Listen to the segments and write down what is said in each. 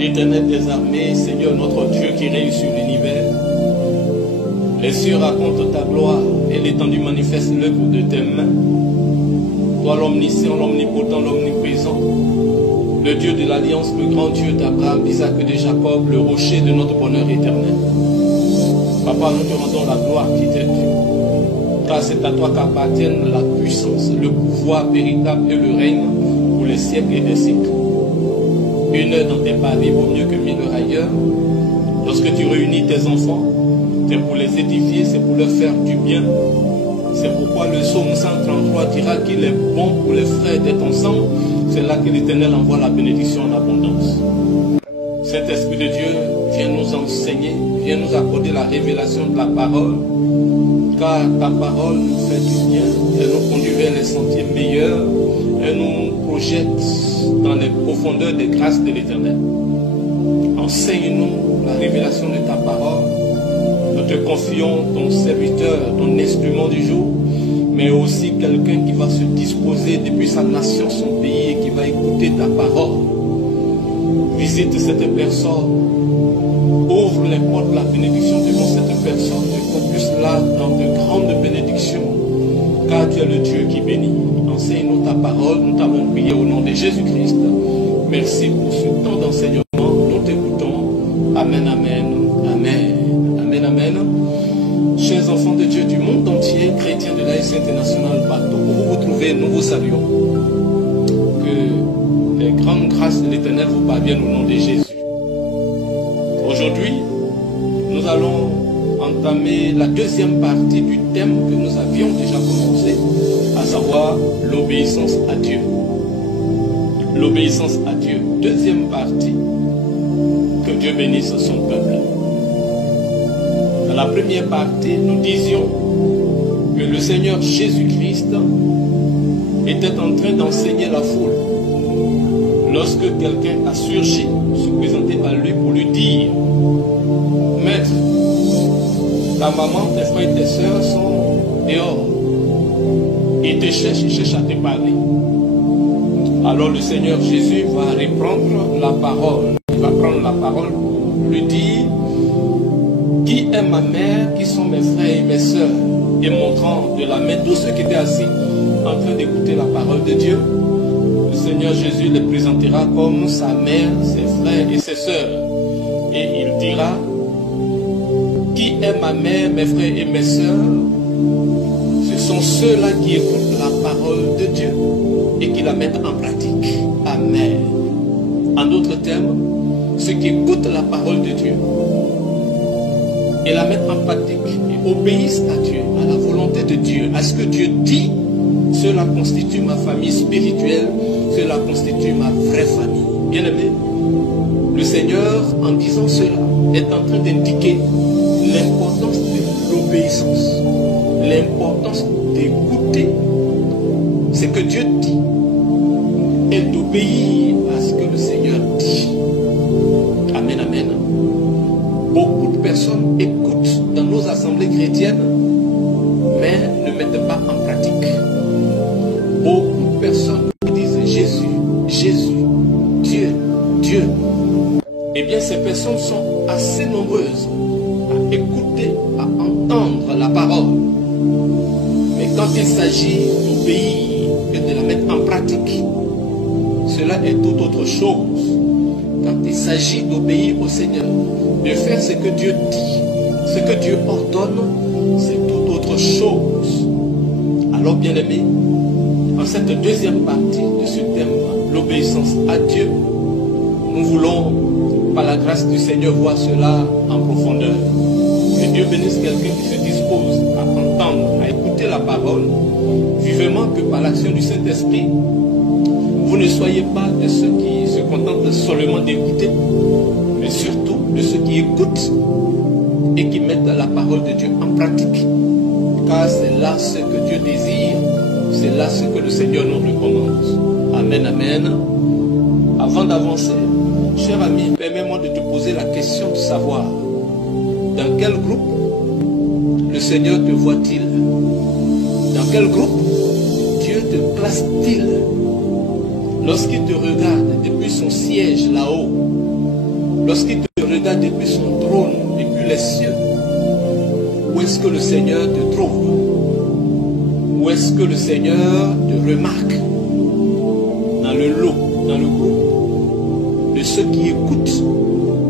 Éternel des armées, Seigneur notre Dieu qui règne sur l'univers, les cieux racontent ta gloire et l'étendue manifeste l'œuvre de tes mains. Toi l'omniscient, l'omnipotent, l'omniprésent, le Dieu de l'alliance, le grand Dieu d'Abraham, d'Isaac et de Jacob, le rocher de notre bonheur éternel. Papa, nous te rendons la gloire qui t'est due, car c'est à toi qu'appartiennent la puissance, le pouvoir véritable et le règne pour les siècles et des siècles. Une heure dans tes paris vaut mieux que 1000 heures ailleurs. Lorsque tu réunis tes enfants, c'est pour les édifier, c'est pour leur faire du bien. C'est pourquoi le psaume 133 dira qu'il est bon pour les frères d'être ensemble. C'est là que l'Éternel envoie la bénédiction en abondance. Cet Esprit de Dieu vient nous enseigner, vient nous accorder la révélation de la parole, car ta parole nous fait du bien, elle nous conduit vers les sentiers meilleurs, elle nous projette dans les profondeurs des grâces de l'Éternel. Enseigne-nous la révélation de ta parole. Nous te confions ton serviteur, ton instrument du jour, mais aussi quelqu'un qui va se disposer depuis sa nation, son pays, et qui va écouter ta parole. Visite cette personne, ouvre les portes de la bénédiction devant cette personne, et qu'on puisse là dans de grandes bénédictions, car tu es le Dieu qui bénit. Enseigne-nous ta parole, nous t'avons prié au nom de Jésus-Christ. Merci pour ce temps d'enseignement, nous t'écoutons. Amen, amen, amen, amen, amen. Chers enfants de Dieu du monde entier, chrétiens de l'ASC internationale, partout où vous vous trouvez, nous vous saluons. Que les grandes grâces de l'Éternel vous parviennent au nom de Jésus. Aujourd'hui, nous allons entamer la deuxième partie du thème que nous avions déjà commencé, à savoir l'obéissance à Dieu. L'obéissance à Dieu. Deuxième partie. Que Dieu bénisse son peuple. Dans la première partie, nous disions que le Seigneur Jésus-Christ était en train d'enseigner la foule. Lorsque quelqu'un a surgi, se présentait à lui pour lui dire: Maître, ta maman, tes frères et tes soeurs sont dehors. Ils te cherchent, ils cherchent à te parler. Alors le Seigneur Jésus va reprendre la parole. Il va prendre la parole pour lui dire: Qui est ma mère, qui sont mes frères et mes soeurs? Et montrant de la main tous ceux qui étaient assis en train d'écouter la parole de Dieu, le Seigneur Jésus les présentera comme sa mère, ses frères et ses soeurs. Et il dira: Qui est ma mère, mes frères et mes soeurs? Ce sont ceux-là qui écoutent la parole de Dieu et qui la mettent en pratique. Amen. En d'autres termes, ceux qui écoutent la parole de Dieu et la mettent en pratique et obéissent à Dieu, à la volonté de Dieu, à ce que Dieu dit, cela constitue ma famille spirituelle, cela constitue ma vraie famille. Bien-aimé, le Seigneur, en disant cela, est en train d'indiquer l'importance de l'obéissance, l'importance d'écouter ce que Dieu dit et d'obéir à ce que le Seigneur dit. Amen, amen. Beaucoup de personnes écoutent dans nos assemblées chrétiennes, mais ne mettent pas en pratique. Beaucoup de personnes disent Jésus, Jésus, Dieu, Dieu. Eh bien, ces personnes sont assez nombreuses à écouter, à entendre la parole. Mais quand il s'agit d'obéir et de la mettre en pratique, cela est tout autre chose. Quand il s'agit d'obéir au Seigneur, de faire ce que Dieu dit, ce que Dieu ordonne, c'est tout autre chose. Alors, bien-aimés, en cette deuxième partie de ce thème, l'obéissance à Dieu, nous voulons, par la grâce du Seigneur, voir cela en profondeur. Que Dieu bénisse quelqu'un qui se dispose à entendre, à écouter la parole, vivement que par l'action du Saint-Esprit, vous ne soyez pas de ceux qui se contentent seulement d'écouter, mais surtout de ceux qui écoutent et qui mettent la parole de Dieu en pratique. Car c'est là ce que Dieu désire, c'est là ce que le Seigneur nous recommande. Amen, amen. Avant d'avancer, cher ami, permets-moi de te poser la question de savoir dans quel groupe le Seigneur te voit-il? Dans quel groupe Dieu te classe-t-il? Lorsqu'il te regarde depuis son siège là-haut, lorsqu'il te regarde depuis son trône, depuis les cieux, où est-ce que le Seigneur te trouve? Où est-ce que le Seigneur te remarque? Dans le lot, dans le groupe de ceux qui écoutent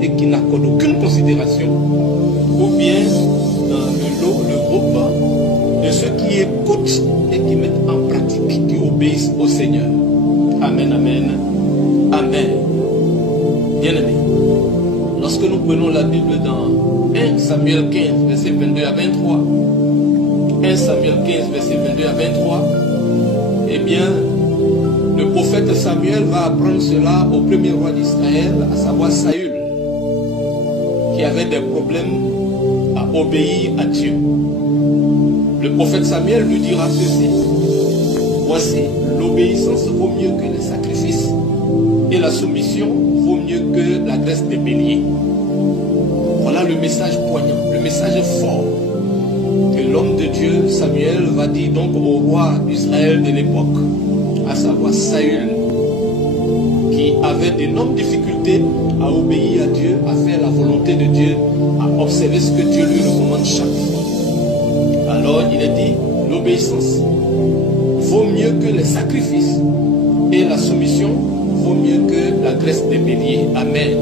et qui n'accordent aucune considération, ou bien dans le lot, le groupe de ceux qui écoutent et qui mettent en pratique, qui obéissent au Seigneur. Amen, amen, amen. Bien-aimés, lorsque nous prenons la Bible dans 1 Samuel 15, verset 22 à 23, 1 Samuel 15, verset 22 à 23, eh bien, le prophète Samuel va apprendre cela au premier roi d'Israël, à savoir Saül, qui avait des problèmes à obéir à Dieu. Le prophète Samuel lui dira ceci: voici, l'obéissance vaut mieux que les sacrifices et la soumission vaut mieux que la graisse des béliers. Voilà le message poignant, le message fort que l'homme de Dieu, Samuel, va dire donc au roi d'Israël de l'époque, à savoir Saül, qui avait d'énormes difficultés à obéir à Dieu, à faire la volonté de Dieu, à observer ce que Dieu lui recommande chaque fois. Alors il est dit, l'obéissance vaut mieux que les sacrifices et la soumission vaut mieux que la graisse des béliers. Amen.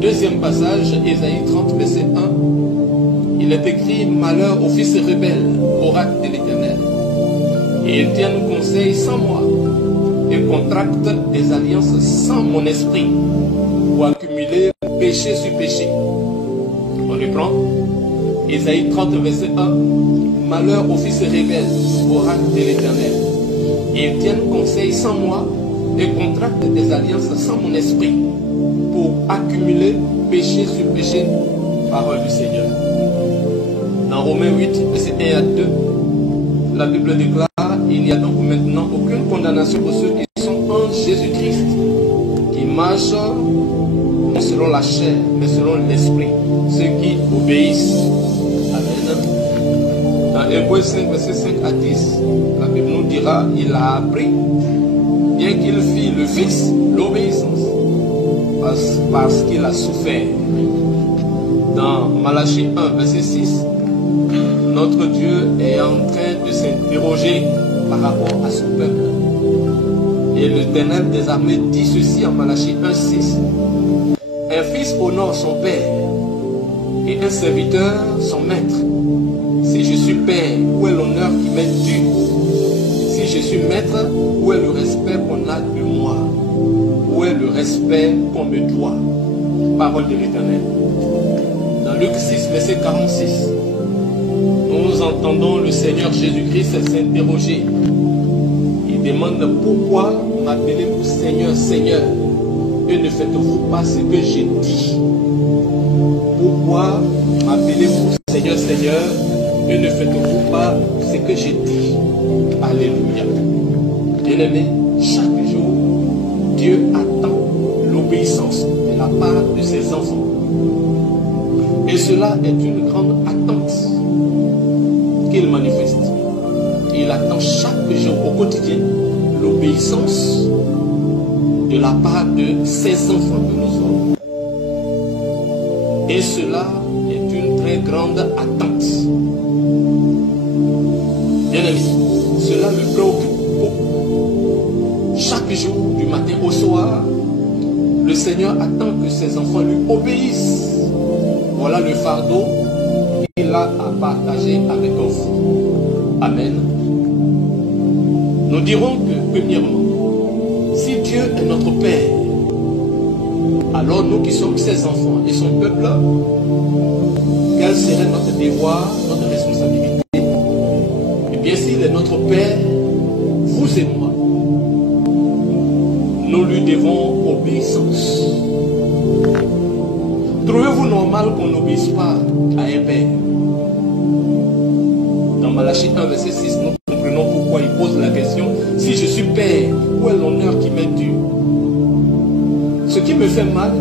Deuxième passage, Ésaïe 30, verset 1. Il est écrit: malheur aux fils rebelles, oracle de l'Éternel. Et ils tiennent conseil sans moi et contractent des alliances sans mon esprit pour accumuler péché sur péché. On reprend. Ésaïe 30, verset 1. Malheur aux fils rebelles, oracle de l'Éternel. Et ils tiennent conseil sans moi et contractent des alliances sans mon esprit pour accumuler péché sur péché. Parole du Seigneur. Dans Romains 8, verset 1 à 2, la Bible déclare: il n'y a donc maintenant aucune condamnation pour ceux qui sont en Jésus-Christ, qui marchent non selon la chair, mais selon l'esprit, ceux qui obéissent. Amen. Dans Hébreux 5, verset 5 à 10, la Bible nous dira: il a appris, bien qu'il fit le Fils, l'obéissance, parce qu'il a souffert. Dans Malachie 1, verset 6, notre Dieu est en train de s'interroger par rapport à son peuple. Et l'Éternel des armées dit ceci en Malachie 1, 6. Un fils honore son père et un serviteur son maître. Si je suis père, où est l'honneur qui m'est dû? Si je suis maître, où est le respect qu'on a de moi? Où est le respect qu'on me doit? Parole de l'Éternel. Dans Luc 6, verset 46, nous entendons le Seigneur Jésus-Christ s'interroger. Il demande: pourquoi m'appelez-vous Seigneur, Seigneur, et ne faites-vous pas ce que j'ai dit? Pourquoi m'appelez-vous Seigneur, Seigneur, et ne faites-vous pas ce que j'ai dit? Alléluia. Bien-aimé, chaque jour, Dieu attend l'obéissance de la part de ses enfants. Et cela est une grande attente qu'il manifeste. Il attend chaque jour au quotidien l'obéissance de la part de ses enfants que nous sommes. Et cela est une très grande attente. Bien aimé, cela le préoccupe beaucoup. Chaque jour, du matin au soir, le Seigneur attend que ses enfants lui obéissent. Voilà le fardeau qu'il a à partager avec vous. Amen. Nous dirons que, premièrement, si Dieu est notre Père, alors nous qui sommes ses enfants et son peuple, quel serait notre devoir, notre responsabilité? Eh bien, s'il est notre Père, vous et moi, nous lui devons obéissance. Trouvez-vous normal qu'on n'obéisse pas à un Père? Dans Malachie 1, verset 6, nous comprenons pourquoi il pose la question: si je suis Père, où est l'honneur qui m'est dû? Ce qui me fait mal,